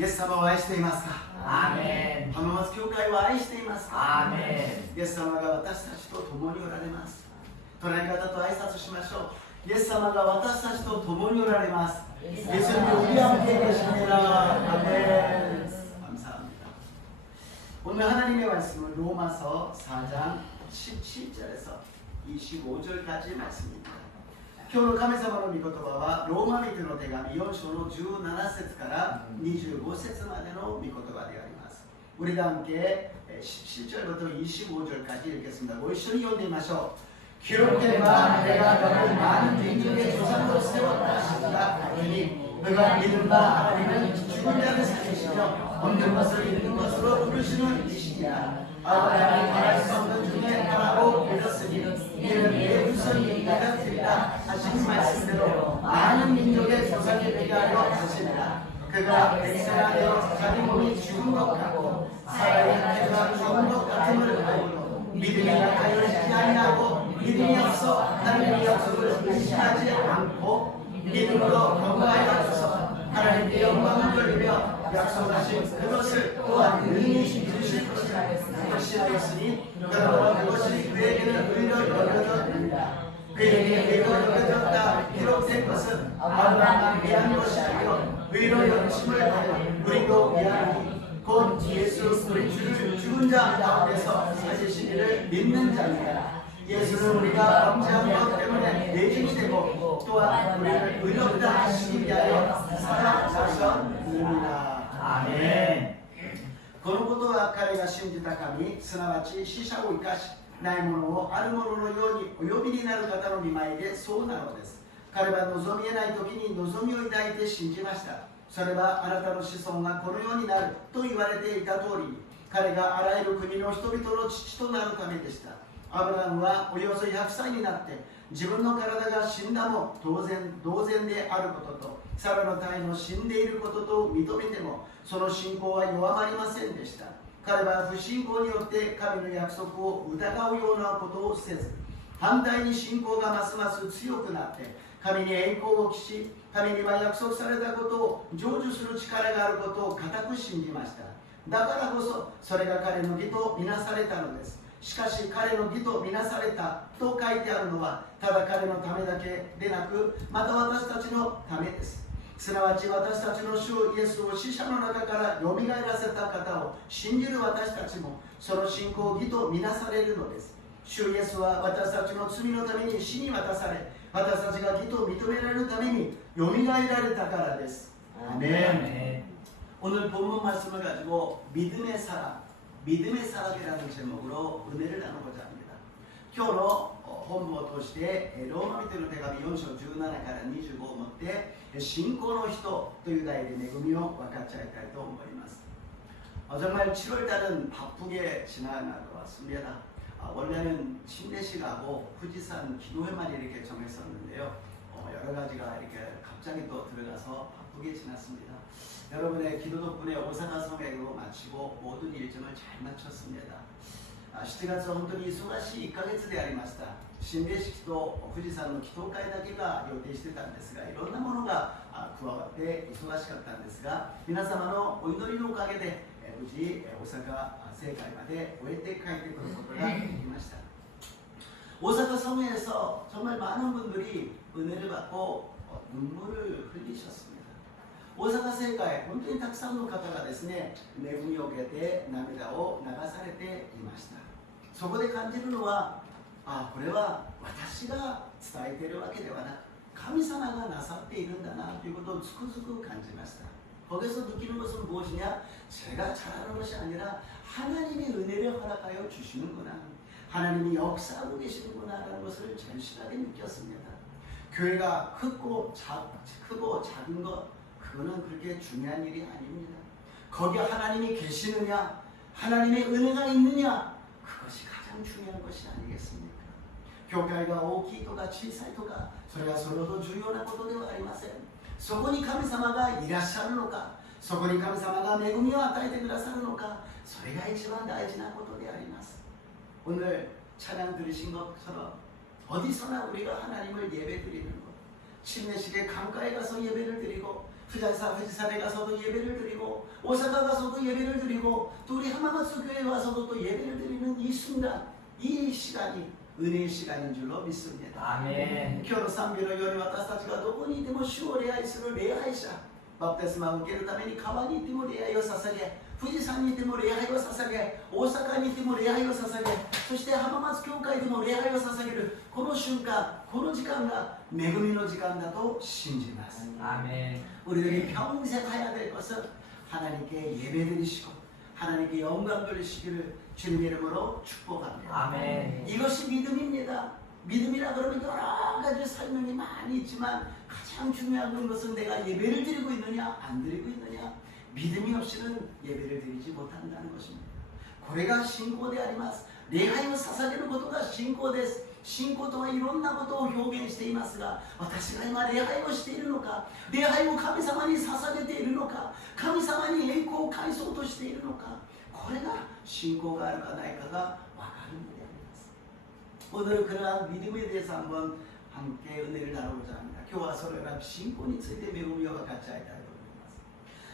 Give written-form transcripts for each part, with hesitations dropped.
イエス様を愛していますか？アーメン。浜松教会を愛していますか？アーメン。イエス様が私たちと共におられます。隣の方と挨拶しましょう。イエス様が私たちと共におられます。예수님이 우리와 함께 계십니다. 아멘. 감사합니다. 오늘 하나님의 말씀은 로마서 4장 17절에서 25절까지 말씀입니다. 今日の神様の御言葉はローマ人の手紙4章の17節から25節までの御言葉であります。 우리가 함께 17절부터 25절까지 읽겠습니다. 모이시니 읽어드리마쇼. 기록된 바 내가 너를 많은 민족의 조상으로 세웠다 하신다 하더니 너가 믿은 바 하나님은 죽은 자를 살리시며 없는 것을 있는 것으로 부르시는 이시니라. 아브라함이 바랄 수 없는 중에 바라고 믿었으니 이는 내 후손이 이가 되리라 하신 말씀대로 많은 민족의 조상이 되게 하려 하시니라. 그가 백세가 되어 자기 몸이 죽은 것 같고 사라의 태가 죽은 것 같음을 알고 믿음이 약하여 지지 아니하고 믿음이 없어 하나님의 약속을 의심하지 않고 믿음으로 경과하여서 하나님께 영광을 돌리며 약속하신 그것을 또한 능히 이루실 것이라 확신하였으니 그러므로 그것이 그에게는 의로 여겨졌느니라. 그에게 의로 여겨졌다 기록된 것은 아브라함이 위한 것이 아니요 의로 여김을 받은 우리도 위하니 곧 예수 우리 주를 죽은 자 가운데서 사시신 이를 믿는 자입니다. 예수는 우리가 범죄한 것 때문에 내증이 되고 또한 우리를 의롭다 하시기 위하여 살아나셨느니라. 아멘. このことは彼が信じた神、すなわち死者を生かし、ないものをあるもののようにお呼びになる方の見舞いでそうなのです。彼は望み得ない時に望みを抱いて信じました。それはあなたの子孫がこのようになると言われていた通りに、彼があらゆる国の人々の父となるためでした。アブラハムはおよそ100歳になって自分の体が死んだも同然であることとサラの体の死んでいることと認めてもその信仰は弱まりませんでした。彼は不信仰によって神の約束を疑うようなことをせず反対に信仰がますます強くなって神に栄光を期し神には約束されたことを成就する力があることを固く信じました。だからこそそれが彼の義とみなされたのです。しかし彼の義とみなされたと書いてあるのはただ彼のためだけでなくまた私たちのためです。すなわち私たちの主イエスを死者の中からよみがえらせた方を信じる私たちもその信仰を義とみなされるのです。主イエスは私たちの罪のために死に渡され私たちが義と認められるためによみがえられたからです。아멘. 오늘 본문 말씀을 가지고 믿음의 사람이라는 제목으로 은혜를 나누고자 합니다. 今日の本文を通してローマ人の手紙4章17から25をもって信仰の人という題で恵みを分かち合いたいと思います。 정말 7월달은 바쁘게 지나갈 것 같습니다. 원래는 침례식하고 후지산 기도회만 이렇게 정했었는데요. 여러 가지가 이렇게 갑자기 또 들어가서 바쁘게 지났습니다. 여러분의 기도 덕분에 오사카 성회도 마치고 모든 일정을 잘 마쳤습니다. 7月は本当に忙しい1ヶ月でありました。新礼式と富士山の祈祷会だけが予定してたんですが、いろんなものが加わって忙しかったんですが、皆様のお祈りのおかげで無事大阪聖会まで終えて帰ってくることができました。 오사카 성회에서 정말 많은 분들이 은혜를 받고 눈물을 흘리셨습니다. 오사카 세가에本当にたくさんの方がですね、恵みを受けて涙を流されていました。そこで感じるのは、これは私が伝えているわけではなく、神様がなさっているんだなということをつくづく感じました。 거기서 느끼는 것은 무엇이냐? 제가 잘하는 것이 아니라 하나님의 은혜를 허락하여 주시는구나. 하나님이 역사하고 계시는구나 라는 것을 절실하게 느꼈습니다. 교회가 크고 작은 것 그거는 그렇게 중요한 일이 아닙니다. 거기에 하나님이 계시느냐 하나님의 은혜가 있느냐 그것이 가장 중요한 것이 아니겠습니까? 교회가 大きいとか小さいとかそれはそれほど重要なことではありません。そこに神様がいらっしゃるのかそこに神様が恵みを与えてくださるのかそれが一番大事なことであります。 오늘 찬양 들으신 것처럼 어디서나 우리가 하나님을 예배 드리는 것 침례식에 강가에 가서 예배를 드리고 후지산에 가서도 예배를 드리고 오사카 가서도 예배를 드리고 또 우리 하마마츠 교회에 와서도 또 예배를 드리는 이 순간, 이 시간이 은혜의 시간인 줄로 믿습니다. 아멘. 今日の賛美のように私たちがどこにいても主を礼拝する礼拝者、バプテスマを受けるために川にいても礼拝を捧げ、富士山にいても礼拝を捧げ、大阪にいても礼拝を捧げ、そして浜松教会でも礼拝を捧げるこの瞬間、この時間が恵みの時間だと信じます。 아멘. 우리들이 평생 해야 될 것은 하나님께 예배드리시고 하나님께 영광 돌리시기를 주님의 이름으로 축복합니다. 아멘. 이것이 믿음입니다. 믿음이라 그러면 여러 가지 설명이 많이 있지만 가장 중요한 것은 내가 예배를 드리고 있느냐 안 드리고 있느냐. 믿음이 없이는 예배를 드리지 못한다는 것입니다. これが信仰であります。礼拝を捧げることが信仰です。信仰とはいろんなことを表現していますが、私が今礼拝をしているのか、礼拝を神様に捧げているのか、神様に栄光を返そうとしているのか、これが信仰があるかないかが分かるのであります。 오늘 그러한 믿음에 대해서 한번 함께 은혜를 나누고자 합니다. 今日はそれら信仰について恵みを分かち合いたいと思います。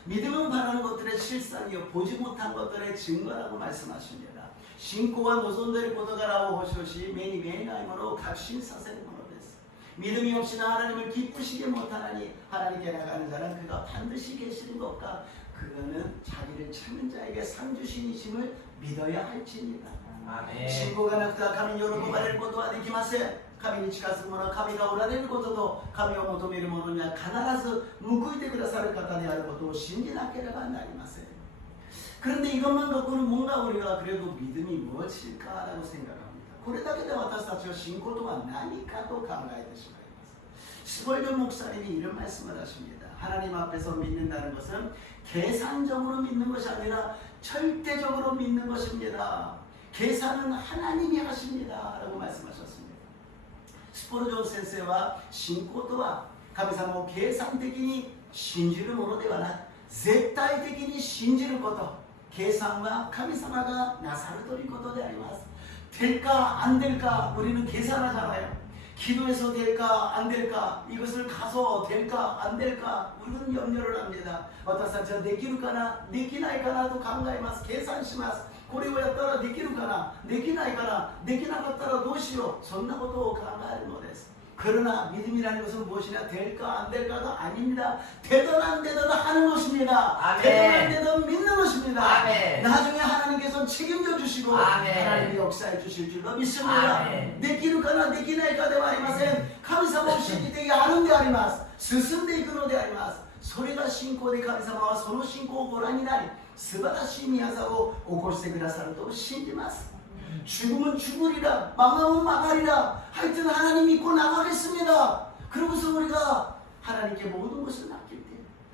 믿음은 바라는 것들의 실상이요 보지 못한 것들의 증거라고 말씀하십니다. 신고와 노선될 고도가라고 하시오시 매니 매나임으로 각신사세는 모노데스. 믿음이 없이는 하나님을 기쁘시게 못하나니 하나님께 나가는 자는 그가 반드시 계시는 것과 그거는 자기를 찾는 자에게 상 주신이심을 믿어야 할지니라. 아멘. 신고가なくては神に喜ばれることはできません。神に近づく者は神がおられることと神を求める者には必ず報いてくださる方であることを信じなければなりません。 그런데 이것만 갖고는 뭔가 우리가 그래도 믿음이 무엇일까라고 생각합니다. これだけで私たちは信仰とは何かと考えてしまいます。 스벌전 목사님이 이런 말씀을 하십니다. 하나님 앞에서 믿는다는 것은 계산적으로 믿는 것이 아니라 절대적으로 믿는 것입니다. 계산은 하나님이 하십니다. 라고 말씀하셨습니다. 스포르존 선생와 신고とは神様を計算的に信じるものではない。絶対的に信じること。計算は神様がなさるということであります。 될까 안 될까 우리는 계산하잖아요. 기도해서 될까 안 될까 이것을 가서 될까 안 될까 우리는 염려를 합니다. 私たちはできるかなできないかなと考えます。計算します。これをやったらできるかなできないかなできなかったらどうしようそんなことを考えるのです。 그러나 믿음이라는 것은 무엇이냐 될까 안 될까가 아닙니다. 되든 안 되든 하는 것입니다. 아멘. 되든 안 되든 믿는 것입니다. 아멘. 나중에 하나님께서 책임져 주시고 아멘. 하나님이 역사해 주실 줄로 믿습니다. 아멘. できるかなできないかではありません。神様を信じてやるんであります。進んでいくのであります。それが信仰で神様はその信仰をご覧になり素晴らしい宮沢を起こしてくださると信じます。 죽으면 죽으리라 망하면 망하리라 하여튼 하나님 믿고 나가겠습니다. 그러고서 우리가 하나님께 모든 것을 맡길 때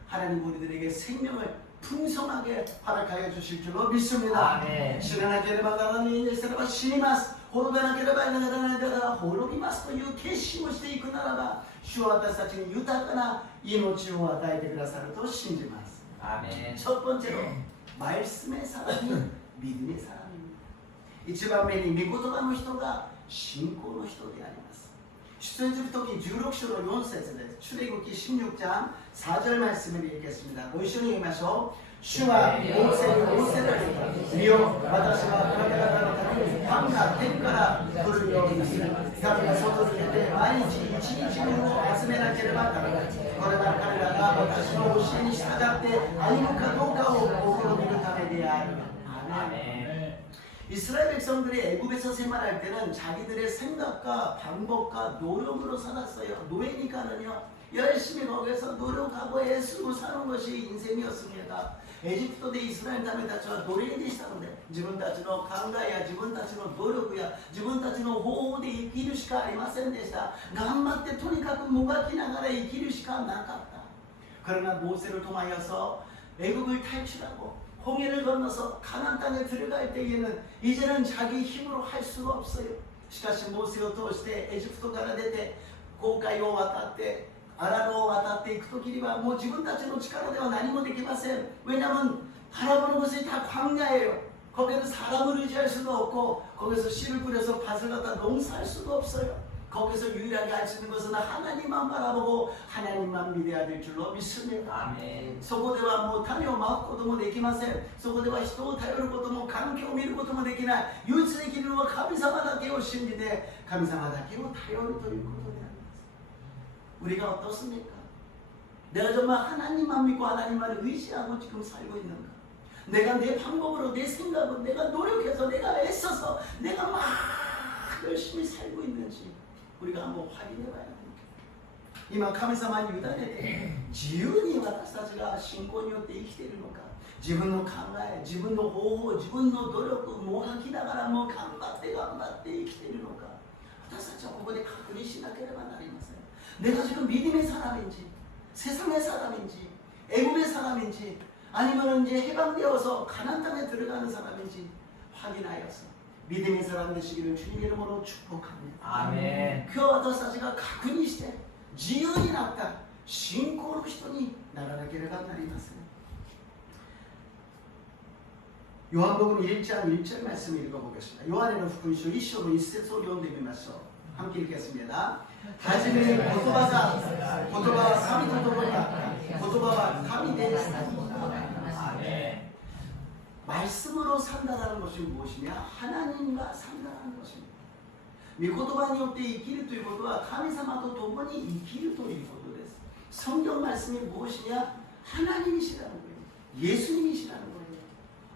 하나님 우리들에게 생명을 풍성하게 허락하여 주실 줄로 믿습니다. 아멘. 死ななければならないですから死にます。滅べなければならないなら滅びますという決心をしていくならば主は私たちに豊かな命を与えてくださると信じます。 아멘. 첫 번째로 말씀의 사람이 믿음의 사람입니다. 一番目に御言葉の人が信仰の人であります。出エジプト記16章の4節です。出エジプト記16장 4절 말씀을 읽겠습니다. ご一緒に読みましょう。主はモーセに仰せられた。見よ、私はあなた方のためにパンが天から降るようにする。民が外に出て毎日一日分を集めなければならない。これは彼らが私の教えに従って歩むかどうかを試みるためである。アーメン。 이스라엘 백성들이 애굽에서 생활할 때는 자기들의 생각과 방법과 노력으로 살았어요. 노예니까는요. 열심히 거기서 노력하고 애쓰고 사는 것이 인생이었습니다. 에집트でイスラエルの民たちは奴隷でしたので自分たちの考えや自分たちの努力や自分たちの方法で生きるしかありませんでした。頑張ってとにかくもがきながら生きるしかなかった。 그러나 모세를 통하여서 애굽을 탈출하고 홍해를 건너서 가나안 땅에 들어갈 때에는 이제는 자기 힘으로 할 수가 없어요. しかしモーセを通してエジプトから出て紅海を渡ってアラノを渡っていく時にはもう自分たちの力では何もできません。 왜냐하면 바라보는 것이 다 광야예요. 거기는 사람을 의지할 수도 없고 거기서 씨를 뿌려서 밭을 갖다 농사할 수도 없어요. 거기서 유일하게 알 수 있는 것은 하나님만 바라보고 하나님만 믿어야 될 줄로 믿습니다. 아멘. そこではもう種をまくこともできません。そこでは人を頼ることも環境を見ることもできない。唯一できるのは神様だけを信じて神様だけを頼るということであります。 우리가 어떻습니까? 내가 정말 하나님만 믿고 하나님만 의지하고 지금 살고 있는가? 내가 내 방법으로 내 생각으로 내가 노력해서 내가 애써서 내가 막 열심히 살고 있는지 우리가 한번 확인해 봐야 합니다. 今神様に委ねて自由に私たちが信仰によって生きているのか、自分の考え、自分の方法、自分の努力をもがきながらも頑張って生きているのか、私たちはここで確認しなければなりません。 내가 지금 믿음의 사람인지 세상의 사람인지 애국의 사람인지 아니면 이제 해방되어서 가나안 땅에 들어가는 사람인지 확인하여서 믿음의 사람 되시기를 주님의 이름으로 축복합니다. 아멘. 今日私たちが確認して自由になった信仰の人にならなければなりません。 요한복음 1장 1절 말씀 읽어보겠습니다. 요한의福音書 1章の 1節を読んでみましょう。 함께 읽겠습니다. はじめに言葉は神と共にあった。言葉は神であった。 말씀으로 산다라는 것이 무엇이냐? 하나님과 산다라는 것입니다. 御言葉によって生きるということは神様と共に生きるということです。 성경 말씀이 무엇이냐? 하나님이시라는 거예요. 예수님이시라는 거예요.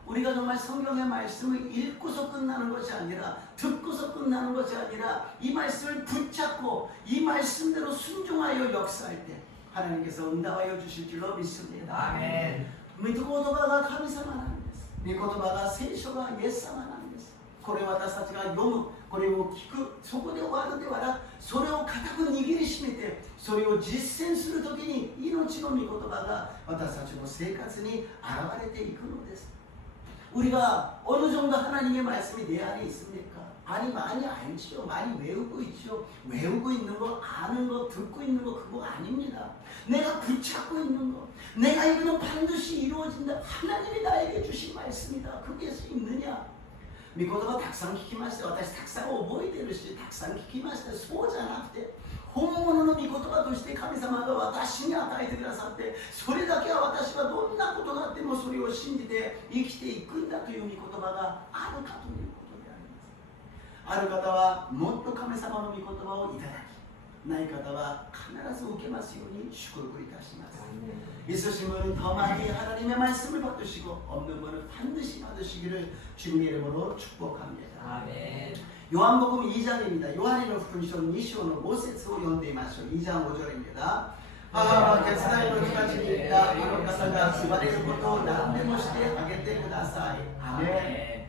우리가 정말 성경의 말씀을 읽고서 끝나는 것이 아니라 듣고서 끝나는 것이 아니라 이 말씀을 붙잡고 이 말씀대로 순종하여 역사할 때 하나님께서 응답하여 주실 줄로 믿습니다. 아멘. 御言葉が神様なんです。御言葉が聖書がイエス様なんです。これを私たちが読む、これを聞く、そこで終わるではなく、それを固く握りしめて、それを実践するときに命の御言葉が私たちの生活に現れていくのです。 우리가 어느 정도 하나님의 말씀이 내 안에 있습니까? 아니 많이 알지요. 많이 외우고 있죠. 외우고 있는 거, 아는 거, 듣고 있는 거 그거 아닙니다. 내가 붙잡고 있는 거, 내가 이거는 반드시 이루어진다. 하나님이 나에게 주신 말씀이다. 그게 있느냐? 御言葉たくさん聞きました。私たくさん覚えてるし、たくさん聞きました。そうじゃなくて、本物の御言葉として神様が私に与えてくださって、それだけは私はどんなことがあってもそれを信じて生きていくんだという御言葉があるかということであります。ある方はもっと神様の御言葉をいただき、ない方は必ず受けますように祝福いたします。 있으신 분은 더 많이 하나님의 말씀을 받으시고 없는 분은 반드시 받으시기를 주님의 이름으로 축복합니다. 아멘. 요한복음 2장입니다. 요한의福音書 2章の 5節を読んでみましょう。 2장 5절입니다. 母は決断の日立ちに行った。この方が言われることを何でもしてあげてください。アメ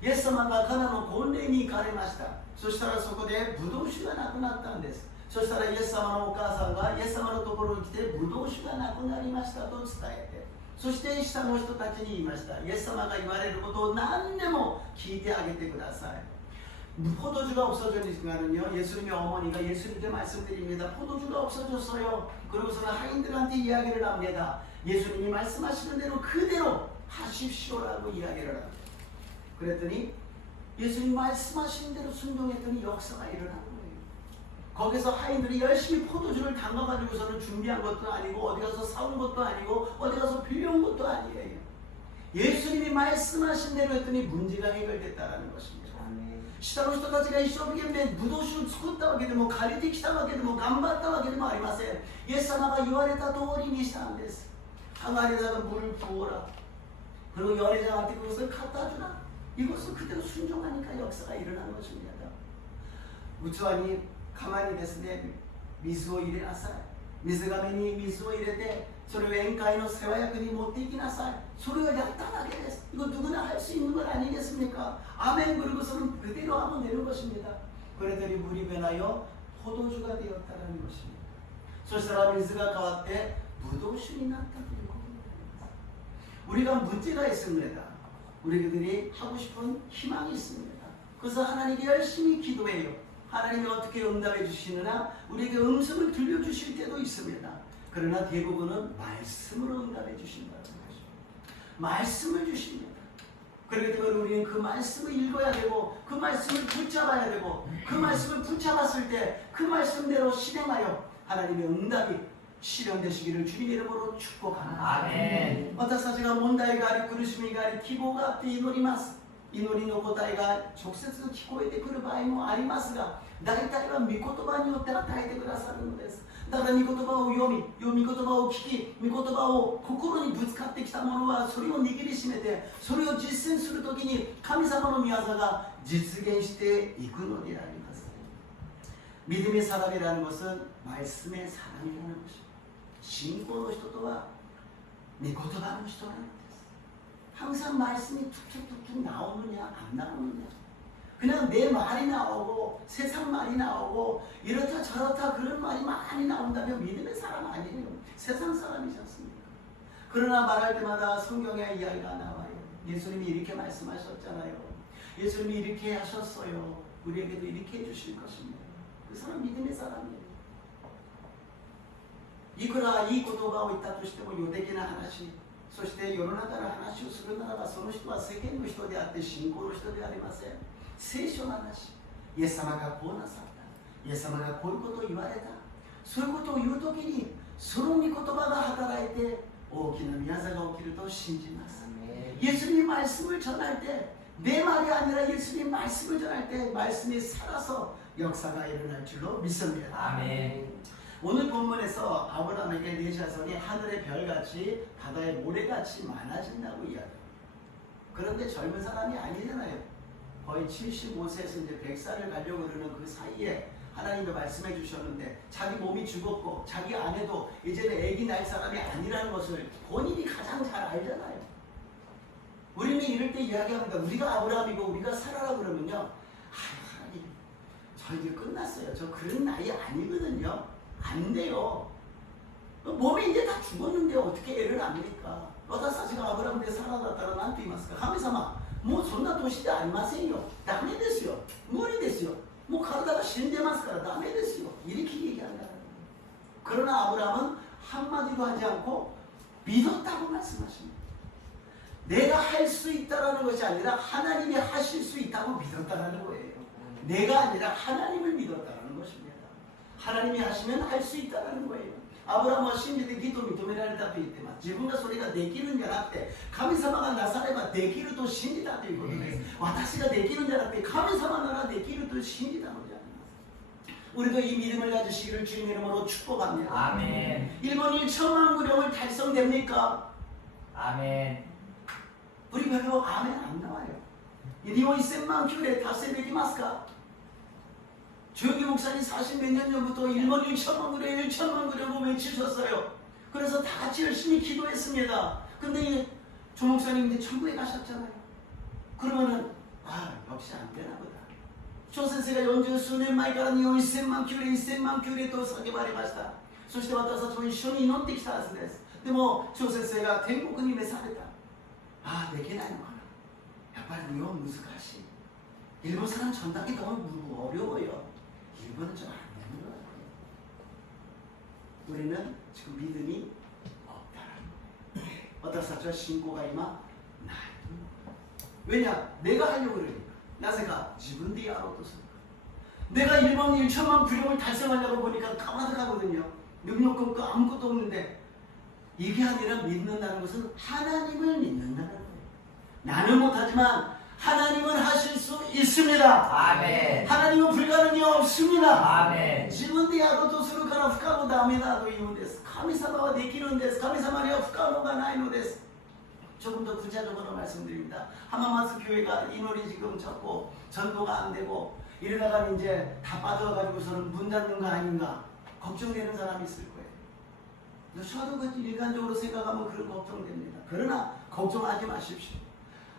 ン。イエス様がカナの婚礼に行かれました。そしたらそこでブドウ酒がなくなったんです。 そしたらイエス様のお母さんがイエス様のところに来てブドウ酒がなくなりましたと伝えて、そして下の人たちに言いました。イエス様が言われることを何でも聞いてあげてください。 포도주가 없어지는 순간은요, 예수님의 어머니가 예수님께 말씀드립니다. 포도주가 없어졌어요. 그러고서는 하인들한테 이야기를 합니다. 예수님이 말씀하시는 대로 그대로 하십시오라고 이야기를 합니다. 그랬더니 예수님 말씀하시는 대로 순종했더니 역사가 일어난 거예요. 거기서 하인들이 열심히 포도주를 담가가지고서는 준비한 것도 아니고 어디 가서 사온 것도 아니고 어디 가서 빌려온 것도 아니에요. 예수님이 말씀하신 대로 했더니 문제가 해결됐다는 것입니다. 下の人たちが一生懸命ブドウ酒を作ったわけでも借りてきたわけでも頑張ったわけでもありません。イエス様が言われた通りにしたんです。항아리에다가 물을 부어라. 그리고 여리장한테 그것을 갖다 주라. 이것을 그대로 순종하니까 역사가 일어난 것입니다. 우츠와니 가만히 됐을 때水を入れなさい。水がめに水を入れてそれを宴会の世話役に持っていきなさい。それをやっただけです。이거 누구나 할 수 있는 것 아니겠습니까? 아멘. 그리고서는 그대로 하면 되는 것입니다. 그랬더니 물이 변하여 포도주가 되었다는 것입니다. そしたら水が変わってブドウ酒になったということになります。 우리가 문제가 있습니다. 우리들이 하고 싶은 희망이 있습니다. 그래서 하나님께 열심히 기도해요. 하나님이 어떻게 응답해 주시느냐? 우리에게 음성을 들려주실 때도 있습니다. 그러나 대부분은 말씀으로 응답해 주신다는 것입니다. 말씀을 주십니다. 그렇기 때문에 우리는 그 말씀을 읽어야 되고 그 말씀을 붙잡아야 되고 그 말씀을 붙잡았을 때 그 말씀대로 실행하여 하나님의 응답이 실현되시기를 주님의 이름으로 축복합니다. 아멘. 私たちが問題があり苦しみがあり希望があって祈ります。祈りの答えが直接聞こえてくる場合もありますが、大体は御言葉によって与えてくださるのです。だから御言葉を読み、御言葉を聞き、御言葉を心にぶつかってきた者はそれを握りしめて、それを実践するときに神様の御業が実現していくのであります。 믿음의 사람이라는 것은 말씀의 사람이라는 것입니다. 신고의 人とは御言葉の人なんです. 항상 말씀이 툭툭툭툭 나오느냐 안 나오느냐, 그냥 내 말이 나오고 세상 말이 나오고 이렇다 저렇다 그런 말이 많이 나온다면 믿음의 사람 아니에요. 세상 사람이지 않습니까? 그러나 말할 때마다 성경에 이야기가 나와요. 예수님이 이렇게 말씀하셨잖아요. 예수님이 이렇게 하셨어요. 우리에게도 이렇게 해주실 것입니다. 그 사람 믿음의 사람이에요. いくらいい言葉を言ったとしても予的な話、そして世の中の話をするならばその人は世間の人であって信仰の人ではありません。聖書の話、イエス様がこうなさった、イエス様がこういうことを言われた、そういうことを言うときにその御言葉が働いて大きな宮座が起きると信じます。 예수님이 말씀을 전할 때 내 말이 아니라 예수님 말씀을 전할 때 말씀이 살아서 역사가 일어날 줄로 믿습니다. 아멘. 오늘 본문에서 아브라함에게 네 자손이 하늘의 별같이 바다의 모래같이 많아진다고 이야기합니다. 그런데 젊은 사람이 아니잖아요. 거의 75세에서 이제 100살을 가려고 그러는 그 사이에 하나님이 말씀해 주셨는데 자기 몸이 죽었고 자기 아내도 이제는 애기 낳을 사람이 아니라는 것을 본인이 가장 잘 알잖아요. 우리는 이럴 때 이야기합니다. 우리가 아브라함이고 우리가 사라라 그러면요, 하나님 저 이제 끝났어요. 저 그런 나이 아니거든요. 안 돼요. 몸이 이제 다 죽었는데 어떻게 애를 낳습니까? 私たちがアブラムでサラだったら何て言いますか? 神様もうそんな年でありませんよ。ダメですよ。無理ですよ。もう体が死んでますからダメですよ. 이렇게 얘기한다. 그러나 아브라함은 한마디도 하지 않고 믿었다고 말씀하십니다. 내가 할 수 있다라는 것이 아니라 하나님이 하실 수 있다고 믿었다라는 거예요. 내가 아니라 하나님을 믿었다라는 것입니다. 하나님이 하시면 할 수 있다라는 거예요. 아브라함은 신지되 기도認められたと言ってます。自分がそれができるんじゃなくて神様がなさればできると信じたということです。私ができるんじゃなくて神様ならできると信じたのであります。 우리도 이 믿음을 가지시기를 주님의 이름으로 축복합니다. 아멘. 일본 1천만 구령을 달성됩니까? 아멘. 우리 별로 아멘 안 나와요. 일본 1000만 큐레達成できますか? 조영기 목사님 40 몇 년 전부터 일본 1천만 구령 1천만 구령을 외치셨어요. 그래서 다 같이 열심히 기도했습니다. 근데 조 목사님 이제 천국에 가셨잖아요. 그러면은 역시 안 되나 보다. 조先生が40数年前から日本1000万큐레 1000万큐레と叫ばれました。そして私たちも一緒に祈ってきたはずです。でも조先生が天国に召された。できないのかな。やっぱり日本難しい。일본 사람 전당이 너무 어려워요. 일본은 좀 안 되는 것 같아요. 우리는 지금 믿음이 없다라는 거예요. 私たちは信仰が今ない。 왜냐? 내가 하려고 그러니까. なぜか自分でやろうとする。 내가 일본 1천만 구령을 달성하려고 보니까 까마득하거든요. 능력 없고 아무것도 없는데 이게 아니라 믿는다는 것은 하나님을 믿는다는 거예요. 나는 못하지만 하나님은 하실 수 있습니다. 아멘. 하나님은 불가능이 없습니다. 아멘. 自分でやろうとするから不可能ダメだと言うんです。神様はできるんです。神様には不可能がないのです。 조금 더 구체적으로 말씀드립니다. 하마마스 교회가 인원이 지금 적고 전도가 안 되고 이러다가 이제 다 빠져가지고서는 문 닫는 거 아닌가 걱정되는 사람이 있을 거예요. 저도 그 일반적으로 생각하면 그런 걱정됩니다. 그러나 걱정하지 마십시오.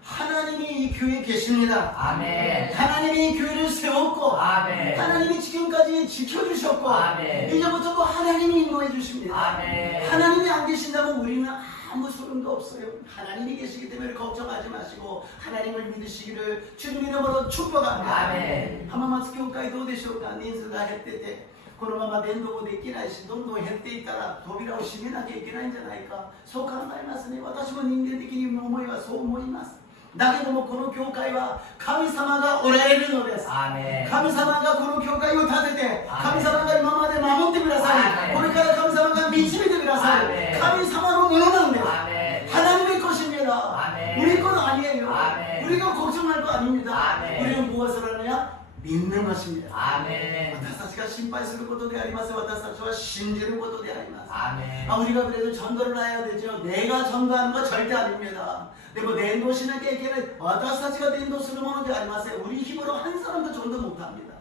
하나님이 이 교회에 계십니다. 아멘. 하나님이 이 교회를 세웠고 아멘. 하나님이 지금까지 지켜주셨고 아멘. 이제부터도 하나님이 인도해 주십니다. 아멘. 하나님이 안 계신다면 우리는 아무 소용도 없어요. 하나님이 계시기 때문에 걱정하지 마시고 하나님을 믿으시기를 주님 이름으로 축복합니다. 아멘. 하마마스 교회どうでしょうか? 人数が減っててこのまま伝道もできないしどんどん減っていったら扉を閉めなきゃいけないんじゃないかそう考えますね。私も人間的に思いはそう思います。だけどもこの教会は神様がおられるのです。 아멘. 神様がこの教会を建てて、アーメン神様が今まで守ってください。アーメンこれから神様が導いてください。アーメン神様のものなんです。 아멘. 하나님의 것입니다. 아멘. 우리 건 아니에요. 아멘. 우리가 걱정할 거 아닙니다. 아멘. 우리는 무엇을 하느냐? 믿는 것입니다. 아멘. 私たちが心配することであります。私たちは信じることであります。 아멘. 우리가 그래도 전도를 해야 되죠. 내가 전도하는 거 절대 아닙니다. 근데伝道しなきゃいけない。私たちが伝道するものではありません。 우리 힘으로 한 사람도 전도 못합니다.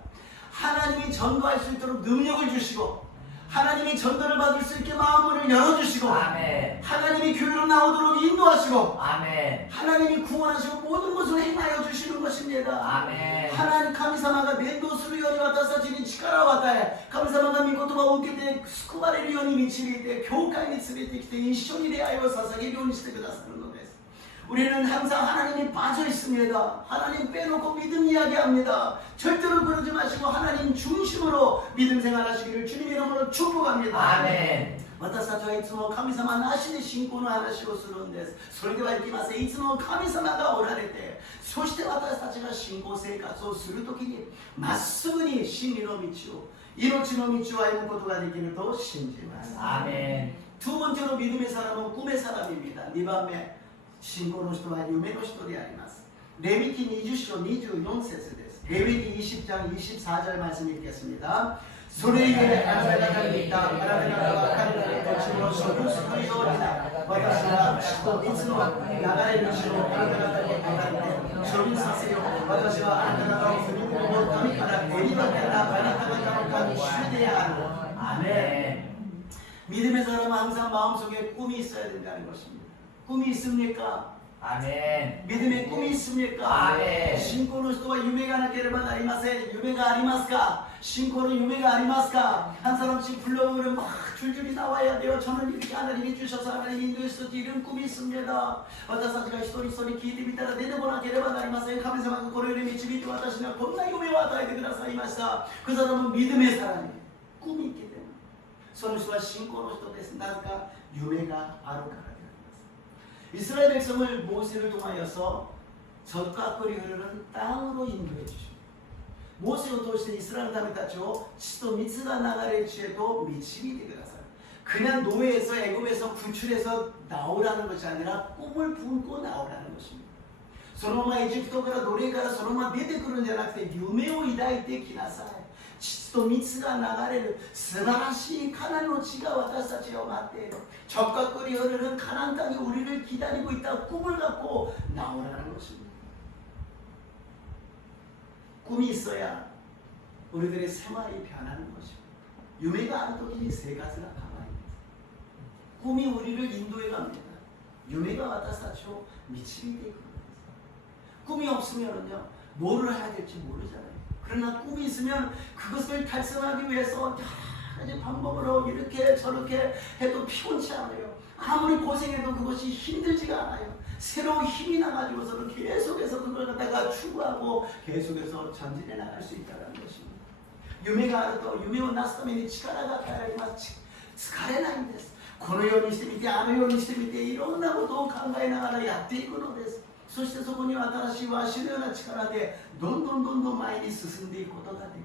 하나님이 전도할 수 있도록 능력을 주시고, 하나님이 전도를 받을 수 있게 마음문을 열어주시고, 아멘. 하나님이 교회로 나오도록 인도하시고, 아멘. 하나님이 구원하시고 모든 것을 행하여 주시는 것입니다. 아멘. 하나님 神様が伝道するように私たちに力を与え、神様が御言葉を受けて救われるように導いて、教会に連れてきて一緒に礼拝を捧げるようにしてくださるのです。 우리는 항상 하나님이 빠져 있습니다. 하나님 빼놓고 믿음 이야기합니다. 절대로 그러지 마시고 하나님 중심으로 믿음 생활하시기를 주님 이름으로 축복합니다. 아멘. 私たちはいつも神様なしで信仰の話をするんです。それではいきません。いつも神様がおられて、そして私たちが信仰生活をするときにまっすぐに真理の道を、命の道を歩むことができると信じます。 아멘. 두 번째로 믿음의 사람은 꿈의 사람입니다. 2番目、信仰の人は夢の人であります。レビ記20章24節です。レビ記20장 24절 말씀 읽겠습니다. それゆえあなた方に言った。あなた方は彼らの土地を所有するようにな。私は血と水の流れる地をあなた方に与えて所有させよう。私はあなた方を国の神から選び分けたあなた方の神主である。 아멘. 믿음의 사람은 항상 마음속에 꿈이 있어야 된다는 것입니다. 꿈이 있습니까? 아멘. 믿음의 꿈이 있습니까? 아멘. 신고의人は夢がなければなりません。夢がありますか? 신고는夢がありますか? 한 사람씩 불러오면 막 줄줄이 나와야 돼요. 저는 이렇게 하나님이 주셔서 하나님이 인도해서 이런 꿈이 있습니다. 私たちが一人一人聞いてみたら出てこなければなりません。神様がこれより導いて私にはこんな夢を与えてくださいました。그 사람은 믿음의 사람이 꿈이 있기 때문에 その人は信仰の人です。なぜか夢があるからであります。 이스라엘 백성을 모세를 통하여서 젖과 꿀이 흐르는 땅으로 인도해 주십니다. 모세를 통해 이스라엘 사람들을 지도 미츠가 나가는 지에도 미치게 되어서 그냥 노예에서 애굽에서 구출해서 나오라는 것이 아니라 꿈을 품고 나오라는 것입니다. そのままエジプトから奴隷からそのまま出てくるんじゃなくて夢を抱いてきなさい。父と蜜が流れる素晴らしいカナンの地が私たちを待っている。 젖과 꿀이 흐르는 가나안 땅이 우리를 기다리고 있다. 꿈을 갖고 나오라는 것입니다. 꿈이 있어야 우리들의 생활이 변하는 것입니다. 유매가 안 떠지니 세 가지가 가만히 있습니다. 꿈이 우리를 인도해 갑니다. 유매가 와타사치오 미치게 되고 꿈이 없으면요 뭐를 해야 될지 모르잖아요. 그러나 꿈이 있으면 그것을 달성하기 위해서 여러 가지 방법으로 이렇게 저렇게 해도 피곤치 않아요. 아무리 고생해도 그것이 힘들지가 않아요. 새로운 힘이 나가지고서는 계속해서 그걸 갖다가 추구하고 계속해서 전진해 나갈 수 있다는 것입니다. 유매가あると夢をなすために力が与えられます。疲れないんです。このようにしてみてあのようにしてみていろんなことを考えながらやっていくのです。そしてそこには新しい和紙のような力でどんどん前に進んでいくことができる。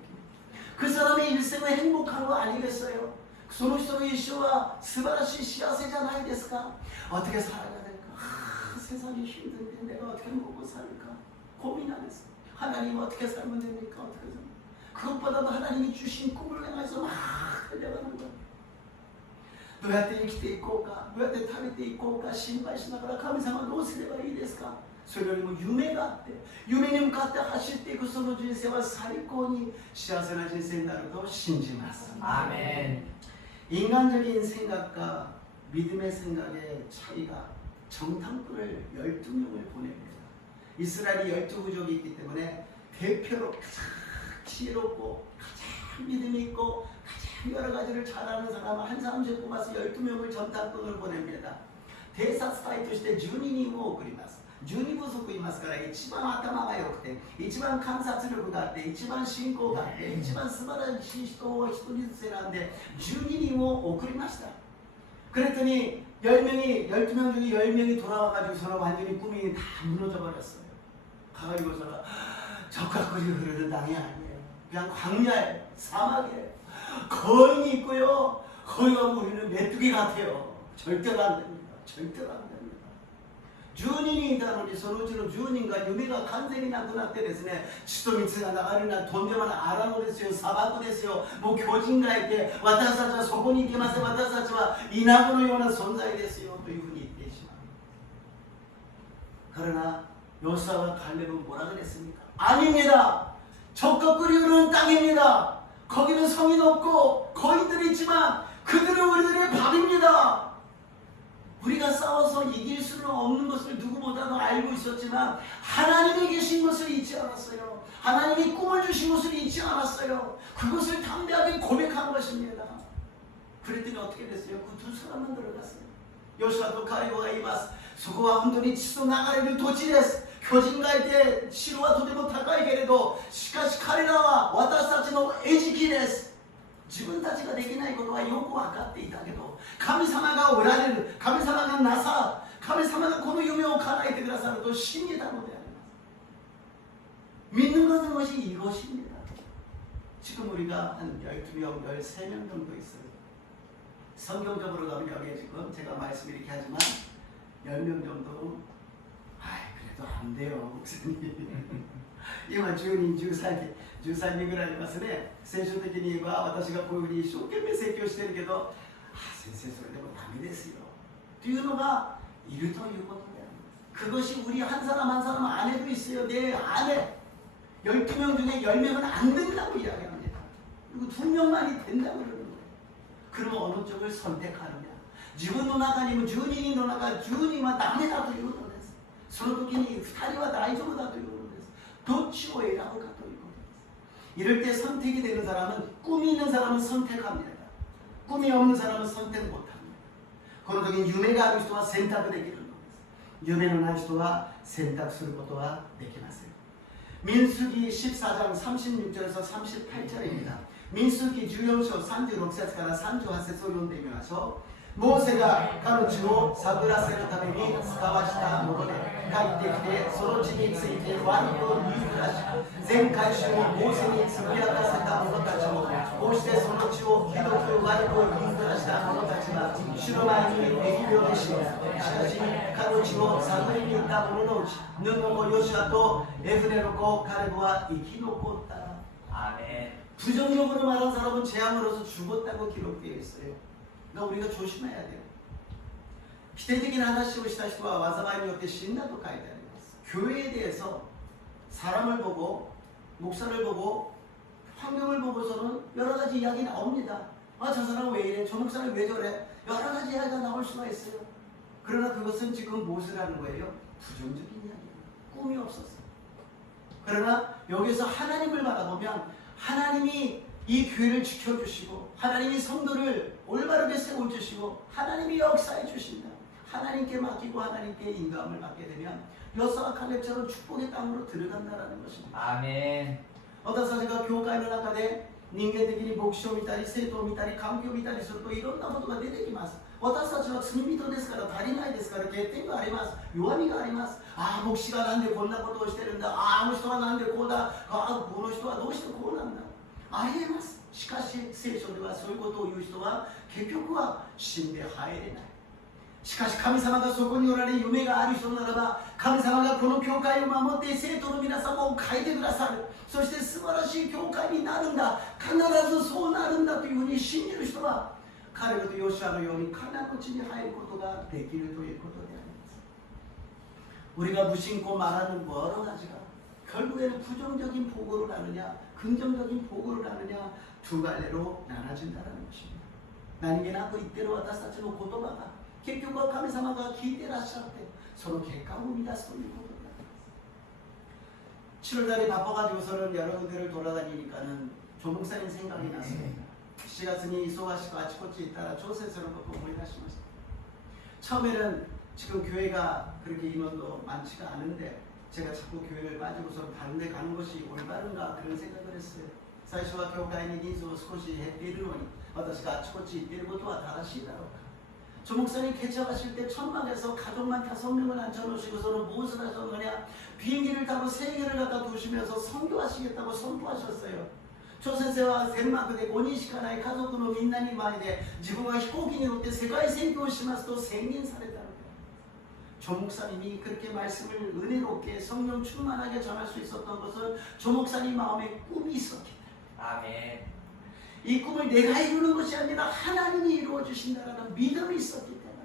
그 사람의 일생은 행복한 거 아니겠어요? その人の一生は素晴らしい幸せじゃないですか? 어떻게 살아야 될까? 세상이 힘든데 내가 어떻게 먹고 살까? 고민하겠어. 하나님 어떻게 살면 됩니까? 어떻게 살면? 그것보다도 하나님이 주신 꿈을 향해서 막 달려가는 거예요. どうやって生きていこうか、どうやって食べていこうか心配しながら神様はどうすればいいですか。それよりも夢があって夢に向かって走っていくその人生は最高に幸せな人生になると信じます。 아멘. 인간적인 생각과 믿음의 생각의 차이가 정탐꾼을 12명을 보냅니다. 이스라엘이 12부족이 있기 때문에 대표로 가장 지혜롭고 가장 믿음이 있고 가장 여러 가지를 잘하는 사람을 한 사람씩 뽑아서 12명을 정탐꾼을 보냅니다. 대사스파이として 12人を送ります。12部族いますから一番頭が良くて一番観察力があって一番信仰があって一番素晴らしい人を一人ずつ選んで12人を送りました。 그랬더니 10명이 12명 중에 10명이 돌아와가지고서는 완전히 꿈이 다 무너져 버렸어요. 가가지고서는 적각거리 흐르는 땅이 아니에요. 그냥 광야에 사막이에요. 거인이 있고요. 거기 가면 우리는 메뚜기 같아요. 절대로 안 됩니다. 절대로 안 됩니다. 주인이いたのにそのうちの10人が夢が完全になくなってですね、血と蜜が流れるなとんでもない荒野ですよ、砂漠ですよ、もう巨人がいて、私たちはそこに行けません、私たちは稲子のような存在ですよというふうに言ってしまう。 그러나 요사와 갈렙은 뭐라 그랬습니까? 아닙니다. 적과 끓이 흐르는 땅입니다. 거기는 성이 없고 거인들이 있지만 그들은 우리들의 밥입니다. 우리가 싸워서 이길 수는 없는 것을 누구보다도 알고 있었지만 하나님이 계신 것을 잊지 않았어요. 하나님이 꿈을 주신 것을 잊지 않았어요. 그것을 담대하게 고백한 것입니다. 그랬더니 어떻게 됐어요? 그 두 사람만 들어갔어요. 요시아도 가리오가 이마스 そこは本当に血と流れる土地です。巨人がいて城はとても高いけれど、しかし彼らは私たちの餌食です。自分たちができないことはよく分かっていたけど、神様がおられる、神様がなさ、神様がこの夢を叶えてくださると信じたのであります。 믿는 것이 이것입니다. 지금 우리가 한 12명, 13명 정도 있어요. 성경적으로 가면 여기에 지금 제가 말씀 이렇게 하지만 10명 정도, 그래도 안 돼요, 목사님. 今10人、13人ぐらいいますね。聖書的に言えば私がこういうふうに一生懸命説教してるけど、先生それでもダメですよというのがいるということであります。 그것이 우리 한 사람 한 사람 안에도 있어요. 내 안에 12명 중에 10명은 안 된다고 이야기합니다. 그리고 2명만이 된다고 그러는 거예요. 그러면 어느 쪽을 선택하느냐? 自分の中にも12人の中10人はダメだということです。その時に2人は大丈夫だということです。どっちを選ぶかということです。 이럴 때 선택이 되는 사람은 꿈이 있는 사람은 선택합니다. 꿈이 없는 사람은 선택 못합니다. この時に夢がある人は選択できるのです。夢のない人は選択することはできません。 민수기 14장 36절에서 38절입니다. 민수기 14章 36節から38節を読んでみましょう。 モーセが彼女を探らせるために使わしたもので帰ってきてその地について悪く言いふらし全会衆をモーセにつぶやかせた者たちもこうしてその地をひどく悪く言いふらした者たちは主の前に疫病で死んだ。しかし彼女を探りに行った者のうちヌンの子ヨシュアとエフネの子カレブは生き残った。 아멘. 부정적으로 말한 사람은 재앙으로서 죽었다고 기록되어 있어요. 그러니까 우리가 조심해야 돼요. 기대적인話をした人は災いによって死んだと書いてあります。 교회에 대해서 사람을 보고 목사를 보고 환경을 보고서는 여러 가지 이야기 나옵니다. 저 사람 왜 이래? 저 목사는 왜 저래? 여러 가지 이야기가 나올 수가 있어요. 그러나 그것은 지금 무엇을 하는 거예요? 부정적인 이야기예요. 꿈이 없었어요. 그러나 여기서 하나님을 바라보면 하나님이 이 교회를 지켜주시고 하나님이 성도를 올바르게 세워주시고 하나님이 역사해 주신다. 하나님께 맡기고 하나님께 인도함을 받게 되면 여호수아와 갈렙처럼 축복의 땅으로 들어간다라는 것입니다. 아멘. 私たちが教会の中で人間的に牧師を見たり生徒を見たり環境を見たりするといろんなことが出てきます。私たちは罪人ですから足りないですから欠点があります。弱みがあります。牧師がなんでこんなことをしてるんだ。あの人はなんでこうだ。この人はどうしてこうなんだ。ありえます。しかし聖書ではそういうことを言う人は結局は死んで入れない。しかし神様がそこにおられ夢がある人ならば神様がこの教会を守って生徒の皆様を変えてくださる。そして素晴らしい教会になるんだ。必ずそうなるんだというふうに信じる人は彼らとヨシュアのようにカナンの地に入ることができるということであります。 우리가 무심코 말하는 여러 가지가 결국에는 부정적인 보고를 하느냐 긍정적인 보고를 하느냐 두 갈래로 나눠진다는 것입니다. 何気なく言ってる私たちの言葉が結局は神様が聞いてらっしゃってその結果を生み出すということになります。 7월달에 바빠가지고서는 여러분들을 돌아다니니까는 조목사님 생각이 났습니다. 7月に忙しくあちこち있다가 조세스러운 것도思い出しました. 처음에는 지금 교회가 그렇게 인원도 많지가 않은데 제가 자꾸 교회를 빠지고서 다른 데 가는 것이 올바른가 그런 생각을 했어요. 最初は教会に人数を少し減っているのに私があちこち行っていることは正しいだろうか。조 목사님 개척하실 때 천막에서 가족만 5명을 앉혀놓으시고서는 무엇을 하셨느냐? 비행기를 타고 세계를 갖다 두시면서 선교하시겠다고 선포하셨어요. 조선세와 덴마크で5人しかない家族のみんなに前で自分は飛行機に乗って世界宣教をしますと宣言されたのです。조 목사님이 그렇게 말씀을 은혜롭게 성령 충만하게 전할 수 있었던 것은 조 목사님 마음에 꿈이 있었기 때문에 아멘. 이 꿈을 내가 이루는 것이 아니라 하나님이 이루어 주신다라는 믿음이 있었기 때문에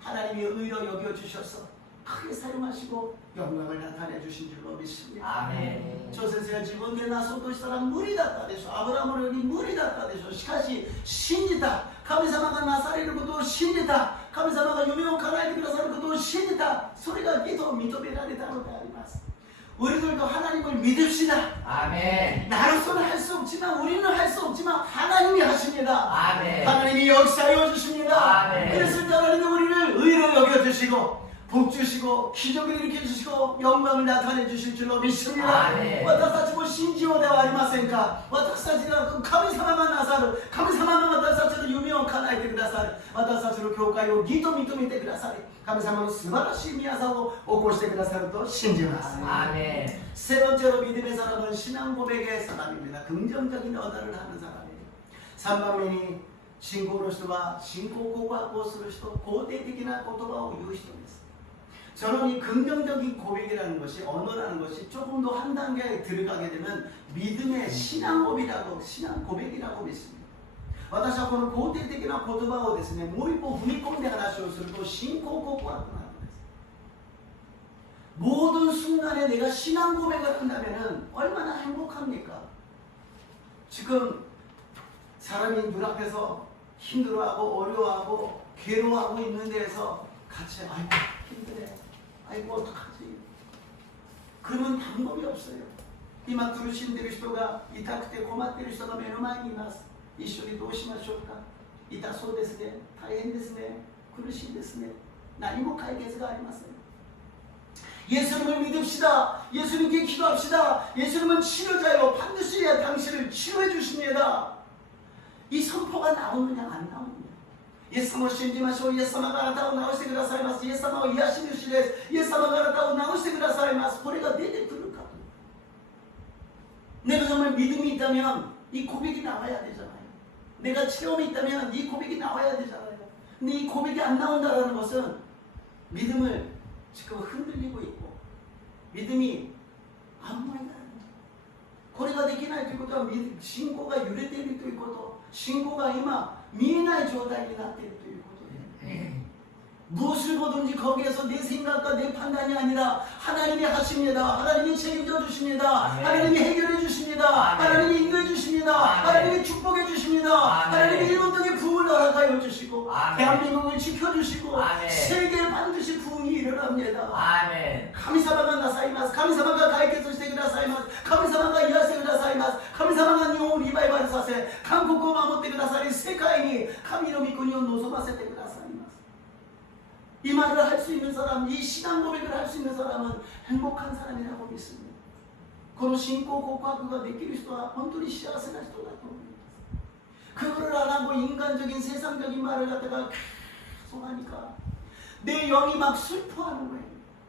하나님이 의로 여겨주셔서 크게 사용하시고 영광을 나타내 주신 줄로 믿습니다. 아멘. 조선세가自分でなそうとしたら無理だったでしょ。アブラムのように無理だったでしょ。しかし信じた。神様がなされることを信じた。神様が夢を叶えてくださることを信じた。それが義と認められたのであります。 우리들도 하나님을 믿읍시다. 아멘. 나로서는 할 수 없지만 우리는 할 수 없지만 하나님이 하십니다. 아멘. 하나님이 역사하여 주십니다. 아멘. 그래서 하나님이 우리를 의로 여겨주시고 복 주시고 기적을 일으켜 주시고 영광을 나타내 주실 줄로 믿습니다. 아멘. 私たちも信じようではありませんか。私たちが神様がなさる神様が私たちの夢を叶えてくださる私たちの教会を義と認めてくださり神様の素晴らしい御業を起こしてくださると信じます。 아멘. 세 번째로 믿음의 사람은 신앙 고백의 사람입니다. 긍정적인 언어를 하는 사람이에요. 3番目に 信仰の人は 信仰告白をする人、肯定的な言葉を言う人です。 저는 이 긍정적인 고백이라는 것이 언어라는 것이 조금 더 한 단계 들어가게 되면 믿음의 신앙 고백이라고 믿습니다. 私はこの肯定的な言葉をですね、もう一歩踏み込んで話をすると信仰告白となるんです。 모든 순간에 내가 신앙 고백을 한다면 얼마나 행복합니까? 지금 사람이 눈앞에서 힘들어하고 어려워하고 괴로워하고 있는 데에서 같이 아이고 힘드네 아이고 어떡하지 그러면 방법이 없어요. 今苦しんでいる人が痛くて困っている人が目の前にいます。一緒にどうしましょうか。痛そうですね大変ですね苦しいですね何も解決がありません。 예수님을 믿읍시다. 예수님께 기도합시다. 예수님은 치료자요. 반드시 당신을 치료해 주십니다. 이 선포가 나오느냐 안 나오느냐. イエス様を信じましょう。イエス様があなたを治してくださいます。イエス様は癒し主です。イエス様があなたを治してくださいます。これが出てくるか。 내가 정말 믿음이 있다면 이 고백이 나와야 되잖아요. 내가 체험이 있다면 이 고백이 나와야 되잖아요. 근데 이 고백이 안 나온다는 것은 믿음을 지금 흔들리고 있고 믿음이 아무 말도 안 해요. これができないということは信仰が揺れているということ信仰が今見えない状態になっているということで 무엇을 보든지 거기에서 내 생각과 내 판단이 아니라 하나님이 하십니다. 하나님이 책임져 주십니다. 아멘. 하나님이 해결해 주십니다. 아멘. 하나님이 인도해 주십니다. 아멘. 하나님이 축복해 주십니다. 아멘. 하나님이 일본 땅에 부흥을 허락하여 주시고 아멘. 대한민국을 지켜주시고 아멘. 세계에 반드시 부흥이 일어납니다. 아멘. 神様がなさいます。神様が解決してくださいます。神様が癒してくださいます。神様が日本をリバイバルさせ、韓国を守ってくださり、世界に神の御国を望ませてくださいます。 이 말을 할 수 있는 사람, 이 신앙 고백을 할 수 있는 사람은 행복한 사람이라고 믿습니다. この信仰告白ができる人は本当に幸せな人だと思います。 그거를 안 하고 인간적인 세상적인 말을 갖다가 계속 하니까 내 영이 막 슬퍼하는 거예요.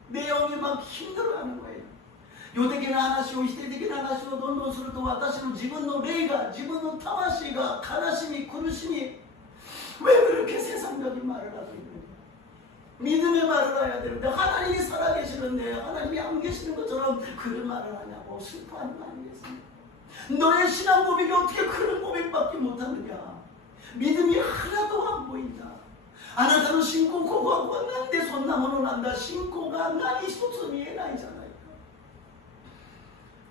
내 영이 막 힘들어하는 거예요. 世的な話を否定的な話をどんどんすると私の自分の霊が自分の魂が悲しみ苦しみ 왜 그렇게 세상적인 말을 하고 있는 거예요? 믿음의 말을 해야 되는데 하나님이 살아계시는데 하나님이 안 계시는 것처럼 그런 말을 하냐고 슬퍼하는 거 아니겠습니까? 너의 신앙 고백이 어떻게 그런 고백밖에 못하느냐? 믿음이 하나도 안 보인다. あなたの信仰告白はなんでそんなものなんだ信仰が何一つ見えないじゃないか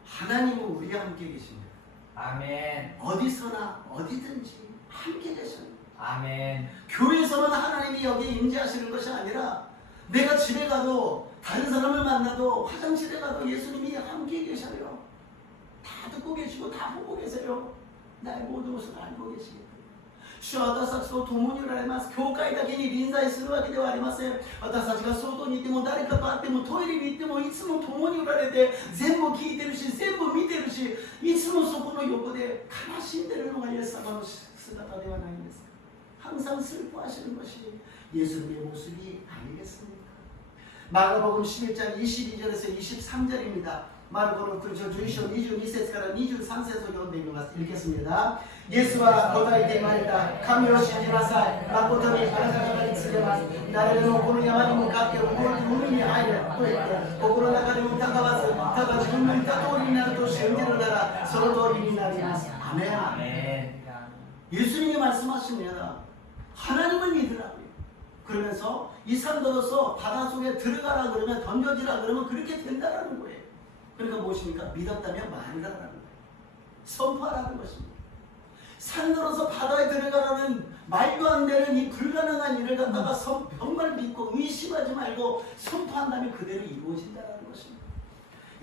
하나님은 우리와 함께 계십니다. 아멘. 어디서나 어디든지 함께 계십니다. 아멘. 교회에서만 하나님이 여기 임재하시는 것이 아니라 내가 집에 가도 다른 사람을 만나도 화장실에 가도 예수님이 함께 계셔요. 다 듣고 계시고 다 보고 계세요. 나의 모든 것을 알고 계시겠다. 主は私たちと共におられます。教会だけに臨在するわけではありません。私たちが外にいても誰かと会ってもトイレに行ってもいつも共におられて全部聞いてるし全部見てるしいつもそこの横で悲しんでるのがイエス様の姿ではないんですか。 항상 슬퍼하시는 것이 예수님의 모습이 아니겠습니까? 마가복음 11장 22절에서 23절입니다. 마르코는 그저 주이쇼 22節から 23節を読んでみます。읽겠습니다. 예수와 答えて言われた。神を信じなさい。誠にあなた方に告げます。誰でもこの山に向かって海に入れと言って心の中で疑わず、ただ自分の言った通りになると信じるならその通りになります。아멘. 아멘. 예수님이 말씀하십니다. 하나님을 믿으라고요. 그러면서 이 산도로서 바다 속에 들어가라 그러면 던져지라 그러면 그렇게 된다라는 거예요. 그러니까 무엇입니까? 믿었다면 말이라는 거예요. 선포하라는 것입니다. 산으로서 바다에 들어가라는 말도 안 되는 이 불가능한 일을 갖다가 정말 믿고 의심하지 말고 선포한다면 그대로 이루어진다는 것입니다.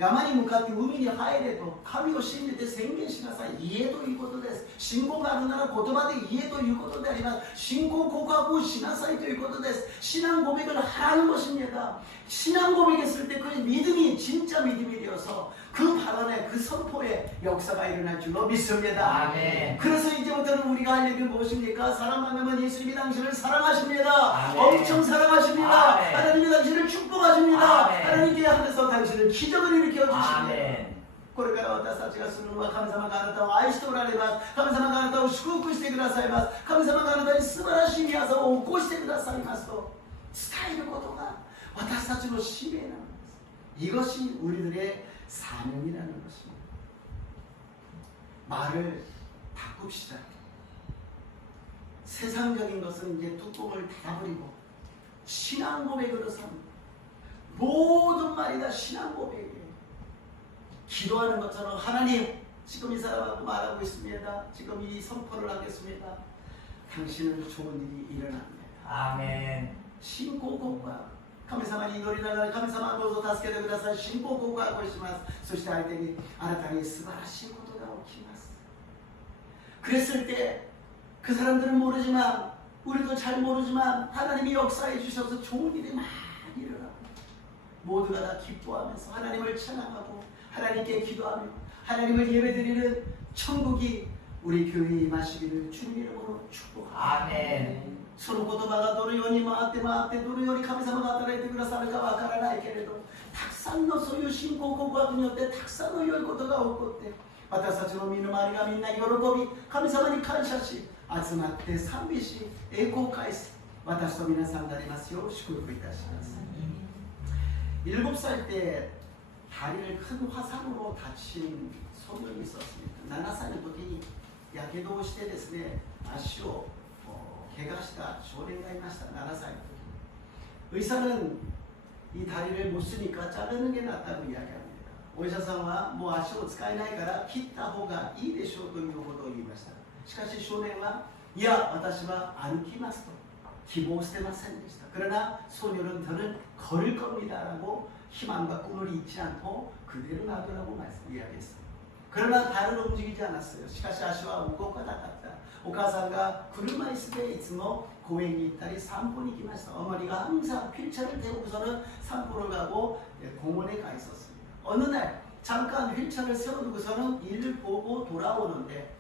야만이 문카티 우민이 하이레도 카미오 신리대 생명시가사 이해도 이것도 됐어. 신고 가르나라 고도바데 이해도 이것도 되리만 신고 고가고 신하사이도 이것도 됐어. 신앙 고백을 하라는 것입니다. 신앙 고백했을 때 그 믿음이 진짜 믿음이 되어서 그 발언에 그 선포에 역사가 일어날 줄로 믿습니다. 아멘. 그래서 이제부터는 우리가 할 얘기는 무엇입니까? 사람 만나면 예수님이 당신을 사랑하십니다. 아멘. 엄청 사랑하십니다. 아멘. 하나님이 당신을 축복하십니다. 아멘. 하나님께 하늘에서 당신을 기적을 일으켜 주십니다. 아멘. これから私たちがするのは神様があなたを愛しておられます。神様があなたを祝福してくださいます。神様があなたに素晴らしい御業を起こしてくださいますと伝えることが私たちの使命なのです。 이것이 우리들의 사명이라는 것입니다. 말을 바꿉시다. 세상적인 것은 이제 뚜껑을 닫아버리고 신앙 고백으로 삽니다. 모든 말이 다 신앙 고백이에요. 기도하는 것처럼 하나님 지금 이 사람하고 말하고 있습니다. 지금 이 선포를 하겠습니다. 당신은 좋은 일이 일어납니다. 아멘. 신고 고백과 神様に祈りながら神様どうぞ助けてください。信仰告白をします。そして相手にあなたに素晴らしいことが起きます。 그랬을 때 그 사람들은 모르지만 우리도 잘 모르지만 하나님이 역사해 주셔서 좋은 일이 많이 일어나고 모두가 다 기뻐하면서 하나님을 찬양하고 하나님께 기도하며 하나님을 예배드리는 천국이 우리 교회에 임하시기를 주님 이름으로 축복합니다. 아멘. その言葉がどのように回ってどのように神様が働いてくださるかわからないけれどたくさんのそういう信仰告白によってたくさんの良いことが起こって私たちの身の回りがみんな喜び神様に感謝し集まって賛美し栄光を返す私と皆さんになりますよう祝福いたします 7살 때 다리를 큰 화상으로 다친 소년이 있었습니다. 7살의時 やけどをしてですね足を怪我した少年がいました。7歳の時 의사는 이 다리를 못 쓰니까 자르는 게 낫다고 이야기합니다. お医者さんはもう足を使えないから切った方がいいでしょうということを言いました。しかし少年はいや私は歩きますと希望してませんでした。 그러나 소년은 저는 걸을 겁니다라고 희망과 꿈을 잊지 않고 그대로 놔두라고 이야기했어요. 그러나 발을 움직이지 않았어요. しかし足は動かなかった。 お母さんが車椅子でいつも公園に行ったり散歩に行きました。 어머니가 항상 휠체어를 태우고서는 산보를 가고 공원에 가 있었습니다. 어느 날 잠깐 휠체어를 세워두고서는 일을 보고 돌아오는데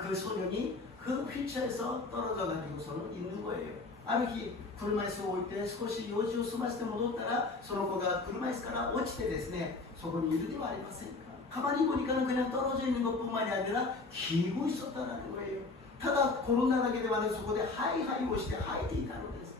그 소년이 그 휠체어에서 떨어져 가지고서는 있는 거예요. ある日車椅子を置いて少し用事を済ませて戻ったらその子が車椅子から落ちてですねそこにいるではありませんか。 가만히 보니까는 그냥 떨어져 있는 것뿐만이 아니라 기고 있었다는 거예요. ただ転んだだけではなくそこでハイハイをして吐いていたのです。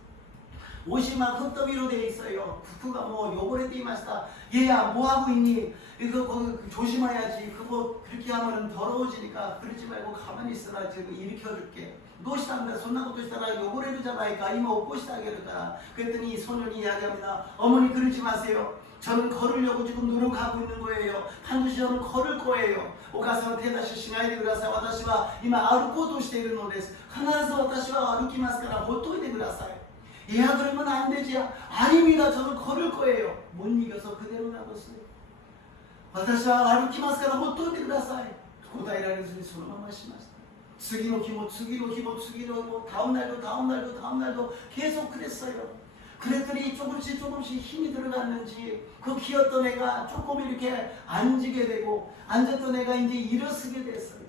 옷이 막 흙더미로 되어 있어요.服がもう汚れていました. 얘야 뭐하고 있니? 이거 조심해야지. 그거 그렇게 하면 더러워지니까 그러지 말고 가만히 있어라. 제가 일으켜줄게. どうしたんだそんなことしたら汚れるじゃないか今起こしてあげるから 그랬더니 소년이 이야기합니다. 어머니 그러지 마세요. 저는 걸으려고 지금 노력하고 있는 거예요. 반드시 저는 걸을 거예요. お母さんは手出ししないでください。私は今歩こうとしているのです。必ず私は歩きますからほっといてください。 야 그러면 안 되지. 아닙니다. 저는 걸을 거예요. 못 이겨서 그대로 놔뒀어요. 私は歩きますからほっといてください。答えられずにそのまましました。 次の日も다음 날도 계속 그랬어요. 그랬더니 조금씩 힘이 들어갔는지 그 기었던 애가 조금 이렇게 앉게 되고 앉았던 애가 이제 일어서게 됐어요.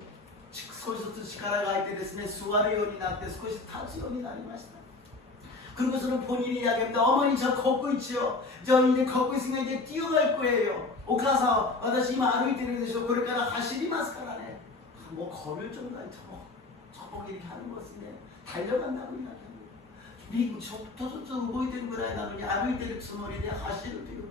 少しずつ力が入ってですね、座るようになって少し立つようになりました。 그리고 저는 본인이 이야기합니다. 어머니 저 걷고 있지요. 저 이제 걷고 있으니까 이제 뛰어갈 거예요. 오카사, 私今歩いてるんでしょ。これから走りますからね. 뭐 걸을 정도는 저보고 이렇게 하는 것은 달려간다고 이야기합니다. 미국 저도 보이던 거라 나는歩いてるつもりで走るという.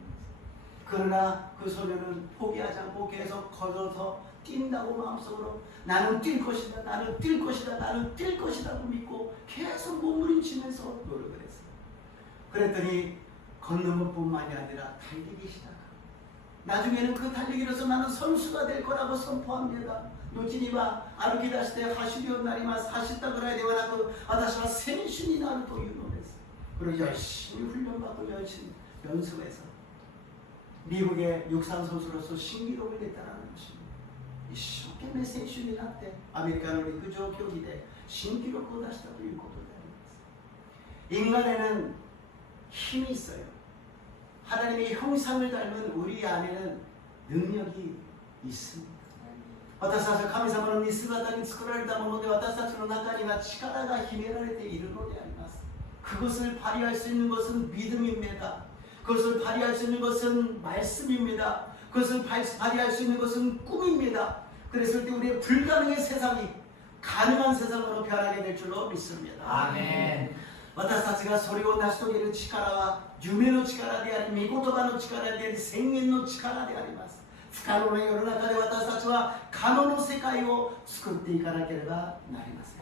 그러나 그 소녀는 포기하지 않고 계속 걸어서 뛴다고 마음속으로 나는 뛸 것이다, 나는 뛸 것이다, 나는 뛸 것이다고 믿고 계속 몸부림치면서 노력을 했어요. 그랬더니 걷는 것뿐만이 아니라 달리기 시작하고 나중에는 그 달리기로서 나는 선수가 될 거라고 선포합니다. 後には歩き出して走るようになります。走ったぐらいではなく私は選手になるというのです。 그리고 열심히 훈련받고 열심히 연습해서 미국의 육상 선수로서 신기록을 냈다는 것입니다. 一生懸命選手になってアメリカの陸上競技で新記録を出したということであります。 인간에는 힘이 있어요. 하나님의 형상을 닮은 우리 안에는 능력이 있습니다. 私たちは神様の見姿に作られたもので私たちの中には力が秘められているのであります。 그것을 발휘할 수 있는 것은 믿음입니다. 그것을 발휘할 수 있는 것은 말씀입니다. 그것을 발휘할 수 있는 것은 꿈입니다. 그랬을 때 우리의 불가능의 세상이 가능한 세상으로 변하게 될 줄로 믿습니다. 아멘. 私たちがそれを成し遂げる力は夢の力であり、御言葉の力であり、宣言の力であります。不可能な世の中で私たちは可能の世界を作っていかなければなりません。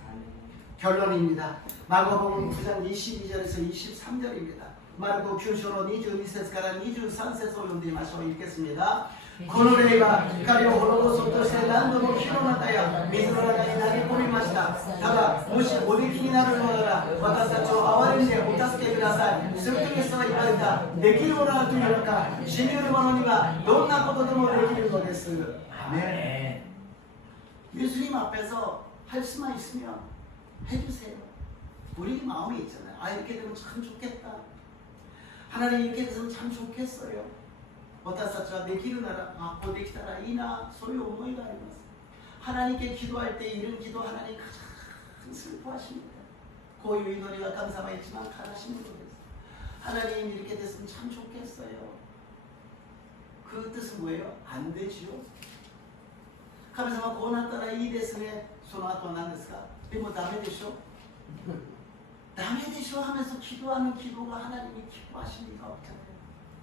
결론입니다. 마가복음 9장 22절에서 23절입니다. 마르코 9章の 22節から 23節を読んでみましょう。 읽겠습니다. この霊が彼を滅ぼそうとして何度も火の中や水の中に投げ込みました。ただもしおできになるのなら私たちを憐れんでお助けください。するとイエスは言われた。できるものはというのか信じる者にはどんなことでもできるのです。ね。 예수님 앞에서 할 수만 있으면 해주세요. 우리 마음이 있잖아요. 아 이렇게 되면 참 좋겠다. 하나님 이렇게 되면 참 좋겠어요. 私たちはできるならこうできたらいいなそういう思いがあります。 하나님께 기도할 때 이런 기도 하나님 가장 슬퍼하십니다. 고유 이노리가 감사하지만 가라시는 것です. 하나님 이렇게 됐으면 참 좋겠어요. 그 뜻은 뭐예요? 안 되지요. 神様こうなったらいいですね。その後は何ですか? でもダメでしょ? ダメでしょ 하면서 기도하는 기도가 하나님이 기뻐하실 리가 없잖아요.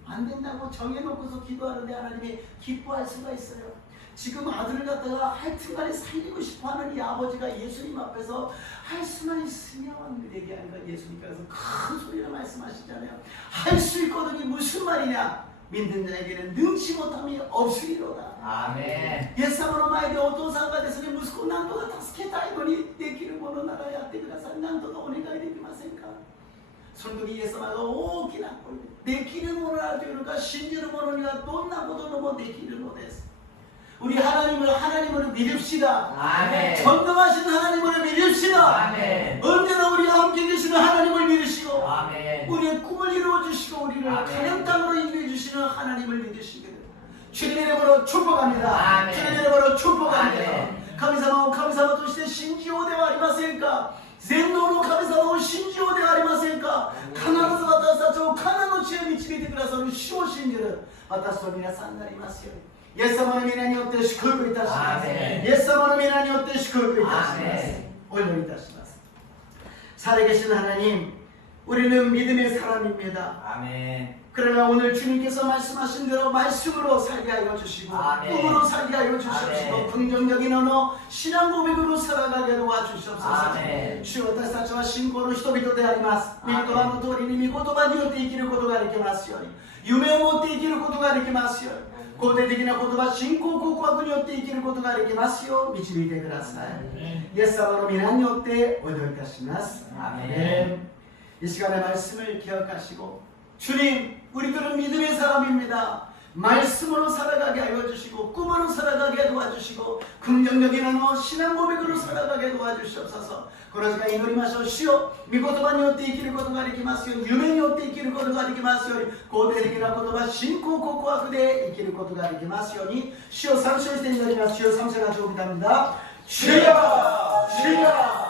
안 된다고 정해놓고서 기도하는데 하나님이 기뻐할 수가 있어요. 지금 아들을 갖다가 하여튼간에 살리고 싶어하는 이 아버지가 예수님 앞에서 할 수만 있으면 얘기하니까 예수님께서 큰 소리로 말씀하시잖아요. 할 수 있거든요. 무슨 말이냐? 믿는 자에게는 능치 못함이 없으리로다. 아멘. イエス様の前でお父さんがですね、息子を何とか助けたいのにできるものならやってください。何とかお願いできませんか? その時イエス様が大きな声でできるものならというのか信じる者にはどんなことでもできるのです。 우리 하나님을 믿읍시다. 아멘. 전능하신 하나님을 믿읍시다. 아멘. 언제나 우리와 함께 계시는 하나님을 믿으시고 아멘. 우리의 꿈을 이루어 주시고 우리를 아멘. 가는 땅으로 인도해 주시는 하나님을 믿으시기를 주님의 이름으로 축복합니다. 아멘. 주님의 이름으로 축복합니다. 아멘. 神様を神様として信じようではありませんか。全能の神様を信じようではありませんか。必ず私たちをカナの地へ導いてくださる主を信じる私と皆さんになりますように。 イエス様の皆によって祝福いたします。イエス様の皆によって祝福いたします。お祈りいたします。 살아계신 하나님, 우리는 믿음의 사람입니다. 아멘. 그러나 오늘 주님께서 말씀하신 대로 말씀으로 살게 하여 주시고 아멘. 꿈으로 살게 하여 주시옵시고 아멘. 긍정적인 언어, 신앙 고백으로 살아가게 도와주시옵소서. 아멘. 主よ、私たちは信仰の人々であります。御言葉の通りに御言葉によって生きることができますように、夢を持って生きることができますように、肯定的な言葉、信仰告白によって生きることができますよう導いてください。イエス様の皆によってお祈りいたします。 아멘. 이 시간의 말씀을 기억하시고 주님, 우리들은 믿음의 사람입니다. 말씀으로 살아가게 하여 주시고 꿈으로 살아가게 도와주시고 긍정적인 언어, 신앙 고백으로 살아가게 도와주시옵소서. この時間祈りましょう。主よ、御言葉によって生きることができますように、夢によって生きることができますように、肯定的な言葉、信仰告白で生きることができますように、主を参照して祈ります。主を参照が長期합니다. 주여 주여